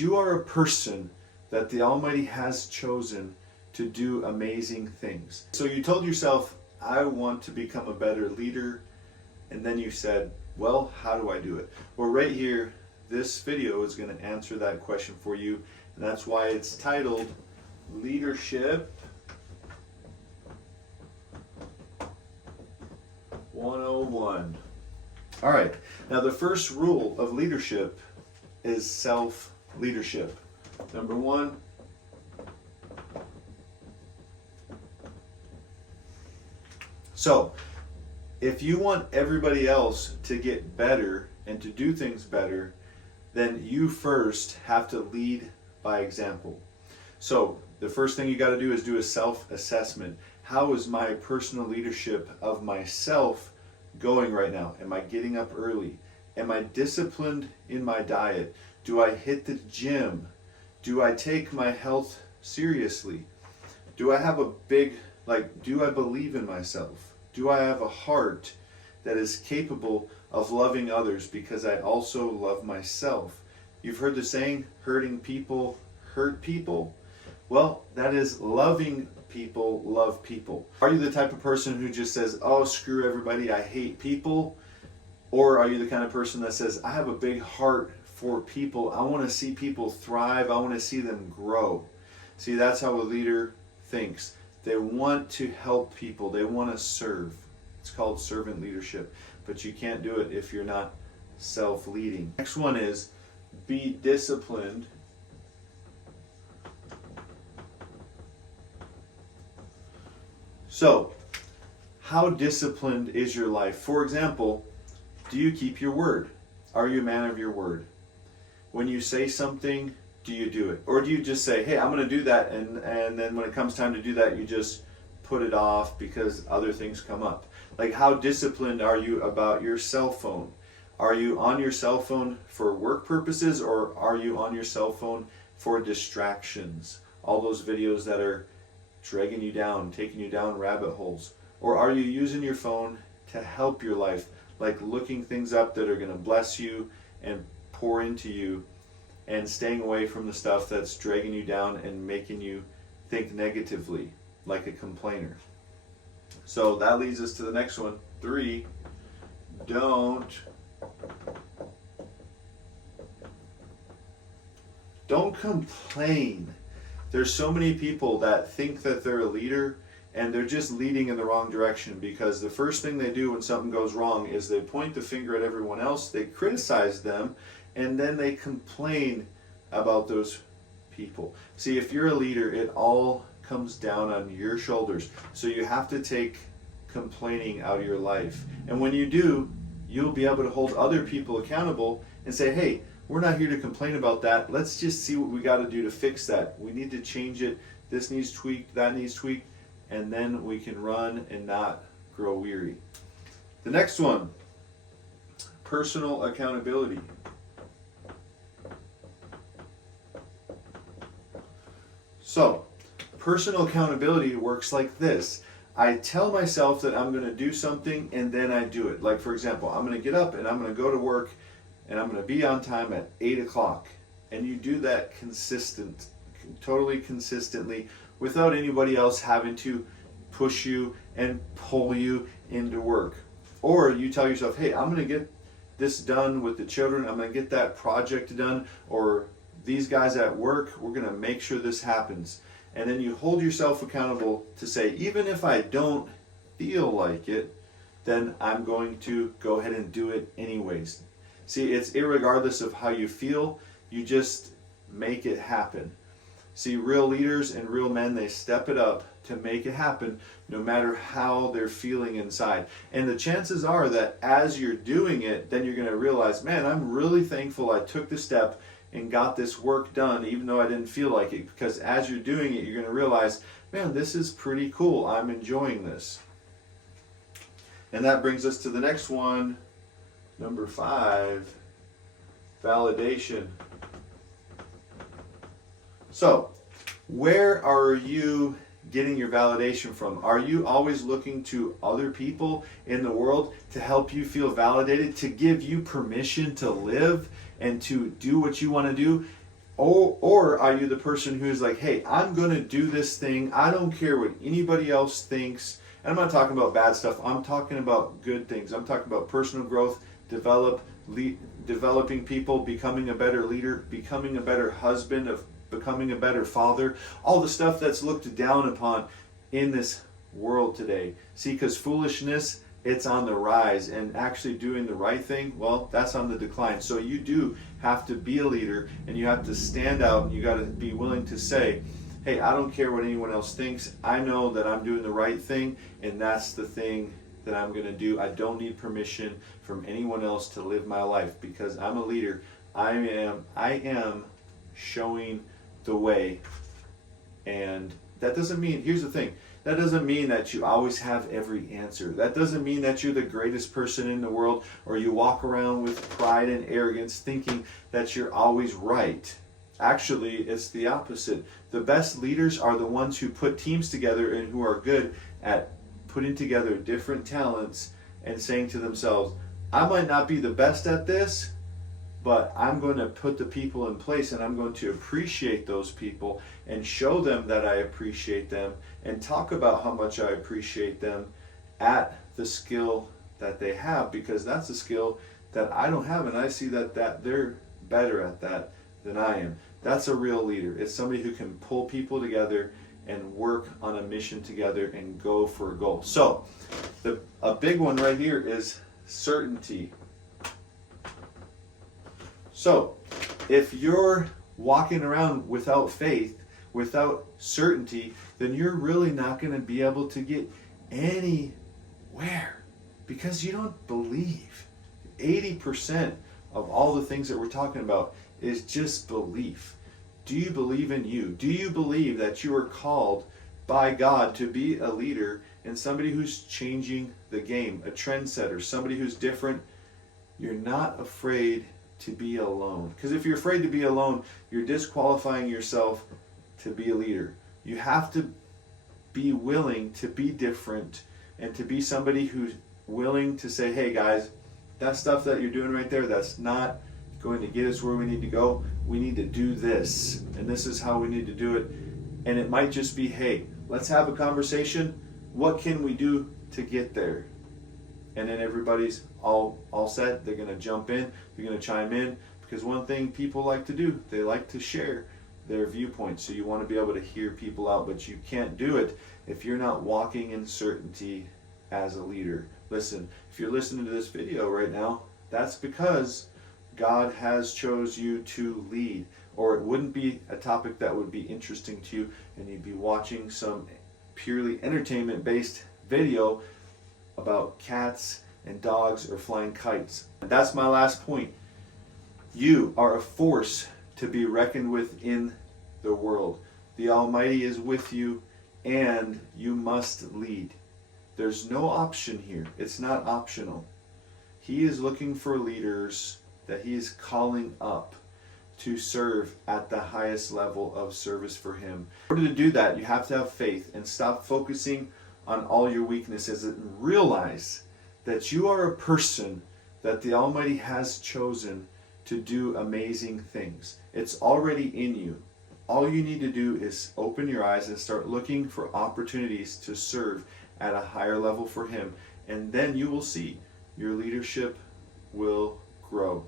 You are a person that the Almighty has chosen to do amazing things. So you told yourself, I want to become a better leader. And then you said, well, how do I do it? Well, right here, this video is going to answer that question for you. And that's why it's titled Leadership 101. All right. Now, the first rule of leadership is self-leadership. Number one, so if you want everybody else to get better and to do things better, then you first have to lead by example. So the first thing you got to do is do a self-assessment. How is my personal leadership of myself going right now? Am I getting up early? Am I disciplined in my diet? Do I hit the gym? Do I take my health seriously? Do I have a big, do I believe in myself? Do I have a heart that is capable of loving others because I also love myself? You've heard the saying, hurting people hurt people. Well, that is loving people love people. Are you the type of person who just says, oh, screw everybody, I hate people? Or are you the kind of person that says, I have a big heart for people. I want to see people thrive. I want to see them grow. See, that's how a leader thinks. They want to help people. They want to serve. It's called servant leadership. But you can't do it if you're not self-leading. Next one is be disciplined. So, how disciplined is your life? For example, do you keep your word? Are you a man of your word? When you say something, do you do it? Or do you just say, hey, I'm going to do that, and then when it comes time to do that, you just put it off because other things come up? Like, how disciplined are you about your cell phone? Are you on your cell phone for work purposes, or are you on your cell phone for distractions? All those videos that are dragging you down, taking you down rabbit holes. Or are you using your phone to help your life, like looking things up that are going to bless you and pour into you, and staying away from the stuff that's dragging you down and making you think negatively, like a complainer? So that leads us to the next one. 3, don't complain. There's so many people that think that they're a leader and they're just leading in the wrong direction, because the first thing they do when something goes wrong is they point the finger at everyone else, they criticize them, and then they complain about those people. See, if you're a leader, it all comes down on your shoulders. So you have to take complaining out of your life. And when you do, you'll be able to hold other people accountable and say, hey, we're not here to complain about that. Let's just see what we got to do to fix that. We need to change it. This needs tweaked, that needs tweaked. And then we can run and not grow weary. The next one, personal accountability. So, personal accountability works like this. I tell myself that I'm going to do something, and then I do it. Like, for example, I'm going to get up and I'm going to go to work, and I'm going to be on time at 8 o'clock. And you do that totally consistently, without anybody else having to push you and pull you into work. Or you tell yourself, hey, I'm going to get this done with the children. I'm going to get that project done. Or these guys at work, we're going to make sure this happens. And then you hold yourself accountable to say, even if I don't feel like it, then I'm going to go ahead and do it anyways. See, it's irregardless of how you feel, you just make it happen. See, real leaders and real men, they step it up to make it happen no matter how they're feeling inside. And the chances are that as you're doing it, then you're going to realize, man, I'm really thankful I took the step and got this work done even though I didn't feel like it. Because as you're doing it, you're going to realize, man, this is pretty cool. I'm enjoying this. And that brings us to the next one, number 5, validation. So, where are you getting your validation from? Are you always looking to other people in the world to help you feel validated, to give you permission to live and to do what you want to do? Or are you the person who's like, hey, I'm going to do this thing. I don't care what anybody else thinks. And I'm not talking about bad stuff. I'm talking about good things. I'm talking about personal growth, developing people, becoming a better leader, becoming a better husband, of becoming a better father. All the stuff that's looked down upon in this world today. See, because foolishness, it's on the rise, and actually doing the right thing, well, that's on the decline. So you do have to be a leader, and you have to stand out, and you got to be willing to say, hey, I don't care what anyone else thinks. I know that I'm doing the right thing, and that's the thing that I'm going to do. I don't need permission from anyone else to live my life, because I'm a leader. I am showing the way. And that doesn't mean, here's the thing, that doesn't mean that you always have every answer. That doesn't mean that you're the greatest person in the world, or you walk around with pride and arrogance thinking that you're always right. Actually, it's the opposite. The best leaders are the ones who put teams together and who are good at putting together different talents and saying to themselves, I might not be the best at this, but I'm going to put the people in place, and I'm going to appreciate those people and show them that I appreciate them, and talk about how much I appreciate them at the skill that they have, because that's a skill that I don't have, and I see that they're better at that than I am. That's a real leader. It's somebody who can pull people together and work on a mission together and go for a goal. So a big one right here is certainty. So if you're walking around without faith, without certainty, then you're really not going to be able to get anywhere, because you don't believe. 80% of all the things that we're talking about is just belief. Do you believe in you? Do you believe that you are called by God to be a leader and somebody who's changing the game, a trendsetter, somebody who's different? You're not afraid to be alone. Because if you're afraid to be alone, you're disqualifying yourself to be a leader. You have to be willing to be different, and to be somebody who's willing to say, hey guys, that stuff that you're doing right there, that's not going to get us where we need to go. We need to do this, and this is how we need to do it. And it might just be, hey, let's have a conversation. What can we do to get there? And then everybody's all set. They're going to jump in. They're going to chime in. Because one thing people like to do, they like to share their viewpoints. So you want to be able to hear people out, but you can't do it if you're not walking in certainty as a leader. Listen, if you're listening to this video right now, that's because God has chose you to lead. Or it wouldn't be a topic that would be interesting to you, and you'd be watching some purely entertainment-based video about cats and dogs or flying kites. And that's my last point. You are a force to be reckoned with in the world. The Almighty is with you, and you must lead. There's no option here. It's not optional. He is looking for leaders that he is calling up to serve at the highest level of service for him. In order to do that, you have to have faith and stop focusing on all your weaknesses, and realize that you are a person that the Almighty has chosen to do amazing things. It's already in you. All you need to do is open your eyes and start looking for opportunities to serve at a higher level for him, and then you will see your leadership will grow.